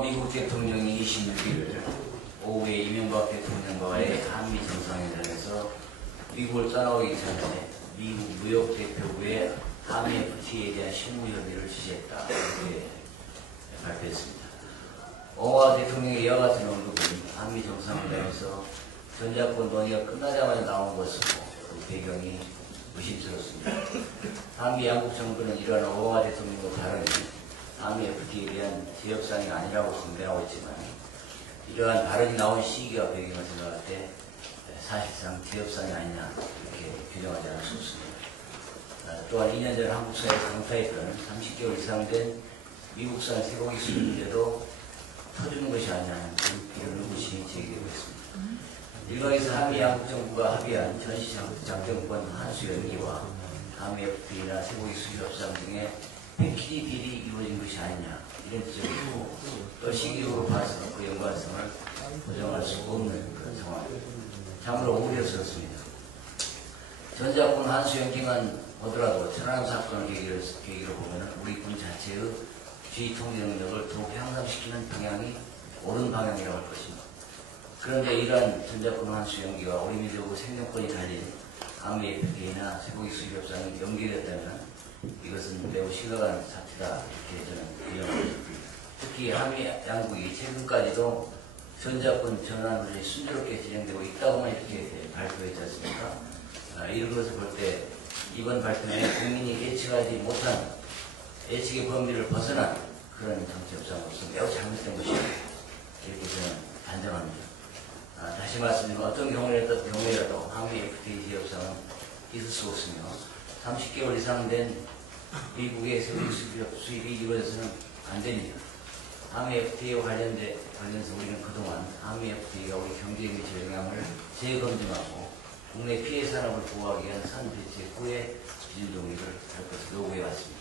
미국 대통령이 26일 오후에 이명박 대통령과의 한미 정상회담에서 미국을 떠나오기 전에 미국 무역대표부에 한미 FTA에 대한 실무 협의를 지시했다. 이렇게 발표했습니다. 오바마 대통령의 이와 같은 언급은 한미 정상회담에서 전작권 논의가 끝나자마자 나온 것으로 그 배경이 의심스럽습니다. 한미 양국 정부는 이러한 오바마 대통령의 발언이 한미 FTA에 대한 제협상이 아니라고 선배하고 있지만 이러한 발언이 나온 시기와 배경을 생각할 때 사실상 제협상이 아니냐 이렇게 규정하지 않을 수 없습니다. 또한 2년 전 한국 사회에 강타했던 30개월 이상 된 미국산 쇠고기 수입 문제도 터주는 것이 아니냐는 이런 의구심이 제기되고 있습니다. 일각에서 한미 양국 정부가 합의한 전시작전권 한수 연기와 한미 FTA나 쇠고기 수입 협상 등의 패키지 딜이 이루어진 것이 아니냐 이런 지적이 있고 또 시기적으로 봐서 그 연관성을 보정할 수 없는 그런 상황입니다. 참으로 우려스럽습니다. 전작권 한수 연기만 보더라도 천안함 사건을 계기로 보면 우리 군 자체의 지휘 통제 능력을 더욱 향상시키는 방향이 옳은 방향이라고 할 것입니다. 그런데 이러한 전작권 한수 연기와 우리 민족의 생존권이 달린 한미 FTA나 쇠고기 수입 협상이 연기됐다면 이것은 매우 심각한 사태다 이렇게 저는 규정합니다. 특히 한미 양국이 최근까지도 전작권 전환 훈련이 순조롭게 진행되고 있다고만 이렇게 발표했지 않습니까? 이런 것을 볼 때 이번 발표는 국민이 예측하지 못한 예측의 범위를 벗어난 그런 정치 협상으로서 매우 잘못된 것이다 이렇게 저는 단정합니다. 다시 말씀드리면 어떤 경우에라도 한미 FTA 협상은 있을 수 없으며 30개월 이상 된 미국의 쇠고기 수입이 이루어져서는 안 됩니다. 한미 FTA와 관련해서 우리는 그동안 한미 FTA가 우리 경제에 미칠 영향을 재검증하고 국내 피해 산업을 보호하기 위한 선대책 후에 기준 동의를 할 것을 요구해왔습니다.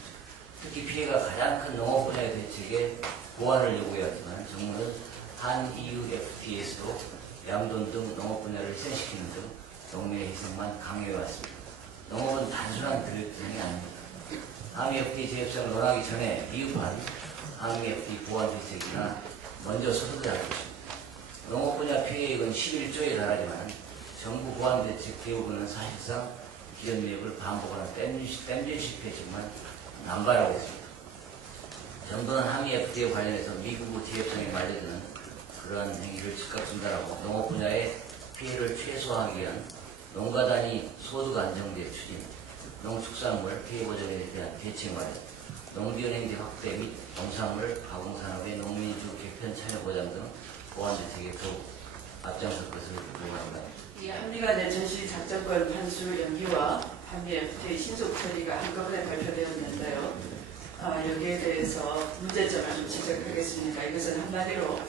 특히 피해가 가장 큰 농업 분야의 대책에 보완을 요구해왔지만 정부는 한 EU FTA에서도 양돈 등 농업 분야를 희생시키는 등 농민의 희생만 강요해왔습니다. 농업은 단순한 교육등이 아닙니다. 한미 FTA 재협상을 논하기 전에 미흡한 한미 FTA 보완 대책이나 먼저 소득을 할 것입니다. 농업 분야 피해액은 11조에 달하지만 정부 보완 대책 대부분은 사실상 기존 내역을 반복하는 땜질 실패지만 남발하고 있습니다. 정부는 한미 FTA 관련해서 미국의 재협상에 말려드는 그러한 행위를 즉각 중단하고 농업 분야의 피해를 최소화하기 위한 농가 단위 소득 안정제 추진, 농축산물 피해 보전에 대한 대책 마련, 농비연행제 확대 및 농산물 가공산업의 농민주 개편 참여 보장 등 보완 대책에 더욱 앞장설 것을 요구합니다. 한미 간의 전시 작전권 판수 연기와 한미 FTA 신속 처리가 한꺼번에 발표되었는데요. 여기에 대해서 문제점을 좀 지적하겠습니다. 이것은 한마디로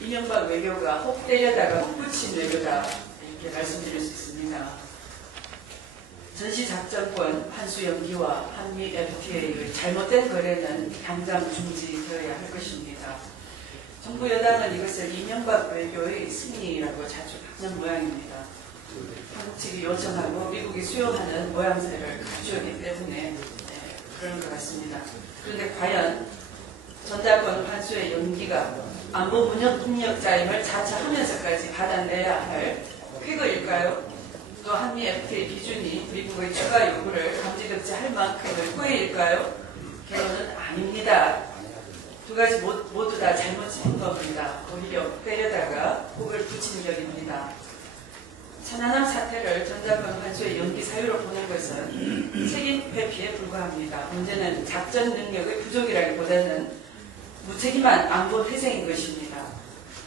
이명박 외교가 혹 때려다가 혹 붙인 외교다 이렇게 말씀드릴 수 있습니다. 전시작전권 환수 연기와 한미 FTA의 잘못된 거래는 당장 중지되어야 할 것입니다. 정부 여당은 이것을 이명박 외교의 승리라고 자주 하는 모양입니다. 한국 측이 요청하고 미국이 수용하는 모양새를 갖추었기 때문에 그런 것 같습니다. 그런데 과연 전작권 환수의 연기가 안보 능력자임을 자처하면서까지 받아내야 할 쾌거일까요? 또 한미 FTA 기준이 미국의 추가 요구를 감지덕지 할 만큼의 후회일까요? 결론은 아닙니다. 두 가지 모두 다 잘못인 겁니다. 오히려 때려다가 혹을 붙인 격입니다. 천안함 사태를 전작권 환수의 연기 사유로 보는 것은 책임 회피에 불과합니다. 문제는 작전 능력의 부족이라기보다는 무책임한 안보 회생인 것입니다.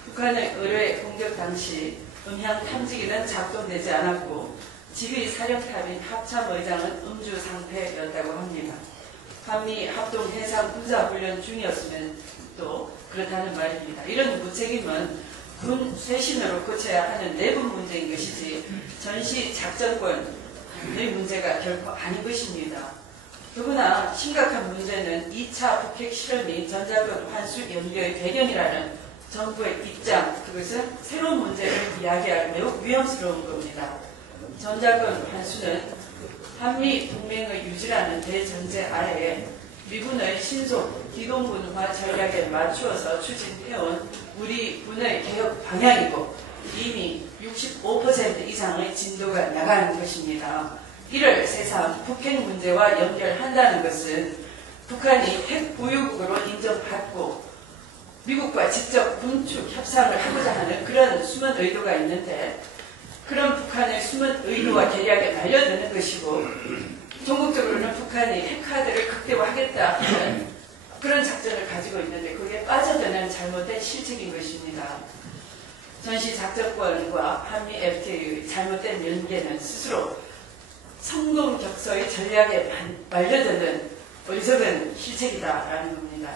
북한의 의뢰 공격 당시 음향 탐지기는 작동되지 않았고 지휘 사령탑인 합참의장은 음주 상태였다고 합니다. 한미 합동 해상 군사훈련 중이었으면 또 그렇다는 말입니다. 이런 무책임은 군 쇄신으로 고쳐야 하는 내부 문제인 것이지 전시 작전권의 문제가 결코 아닌 것입니다. 더구나 심각한 문제는 2차 북핵 실험이 전작권 환수 연기의 배경이라는 정부의 입장, 그것은 새로운 문제를 이야기할 매우 위험스러운 겁니다. 전작권 환수는 한미 동맹의 유지라는 대전제 아래에 미군의 신속 기동군화 전략에 맞추어서 추진해온 우리 군의 개혁 방향이고 이미 65% 이상의 진도가 나가는 것입니다. 이를 새삼 북핵 문제와 연결한다는 것은 북한이 핵 보유국으로 인정받고 미국과 직접 군축 협상을 하고자 하는 그런 숨은 의도가 있는데 그런 북한의 숨은 의도와 계략에 말려드는 것이고 전국적으로는 북한이 핵카드를 극대화하겠다 하는 그런 작전을 가지고 있는데 그게 빠져드는 잘못된 실책인 것입니다. 전시작전권과 한미 FTA의 잘못된 연계는 스스로 성동격서의 전략에 말려드는 어리석은 실책이다라는 겁니다.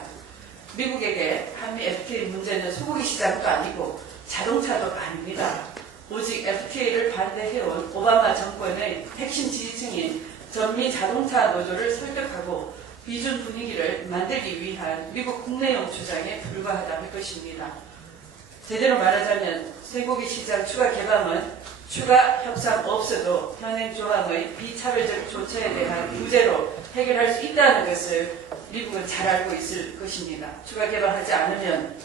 미국에게 한미 FTA 문제는 소고기 시장도 아니고 자동차도 아닙니다. 오직 FTA를 반대해온 오바마 정권의 핵심 지지층인 전미 자동차 노조를 설득하고 비준 분위기를 만들기 위한 미국 국내용 주장에 불과하다 할 것입니다. 제대로 말하자면 쇠고기 시장 추가 개방은 추가 협상 없어도 현행 조항의 비차별적 조처에 대한 부재로 해결할 수 있다는 것을 미국은 잘 알고 있을 것입니다. 추가 개방하지 않으면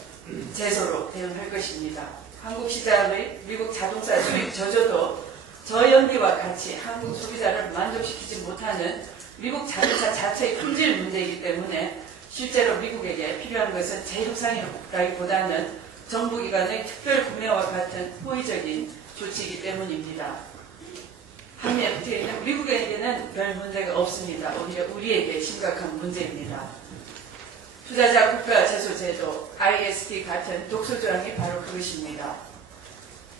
제소로 대응할 것입니다. 한국 시장의 미국 자동차 수입 저조도 저연비와 같이 한국 소비자를 만족시키지 못하는 미국 자동차 자체의 품질 문제이기 때문에 실제로 미국에게 필요한 것은 재협상이라기보다는 정부기관의 특별 구매와 같은 호의적인 조치이기 때문입니다. 한미 FTA는 미국에게는 별 문제가 없습니다. 오히려 우리에게 심각한 문제입니다. 투자자 국가 제소 제도 IST 같은 독소 조항이 바로 그것입니다.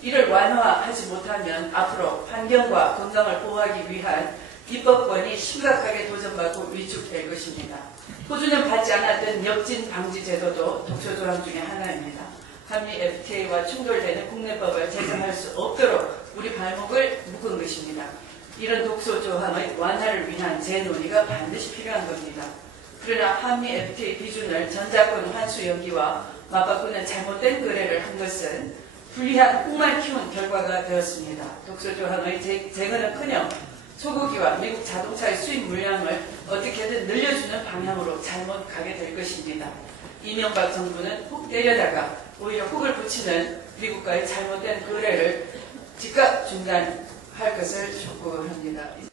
이를 완화하지 못하면 앞으로 환경과 건강을 보호하기 위한 입법권이 심각하게 도전받고 위축될 것입니다. 호주는 받지 않았던 역진 방지 제도도 독소 조항 중에 하나입니다. 한미 FTA와 충돌되는 국내법을 제정할 수 없도록 우리 발목을 묶은 것입니다. 이런 독소 조항의 완화를 위한 재논의가 반드시 필요한 겁니다. 그러나 한미 FTA 비준을 전자권 환수 연기와 맞바꾸는 잘못된 거래를 한 것은 불리한 콩만 키운 결과가 되었습니다. 독소 조항의 제거는커녕 소고기와 미국 자동차의 수입 물량을 어떻게든 늘려주는 방향으로 잘못 가게 될 것입니다. 이명박 정부는 훅 때려다가 오히려 훅을 붙이는 미국과의 잘못된 거래를 즉각 중단할 것을 촉구합니다.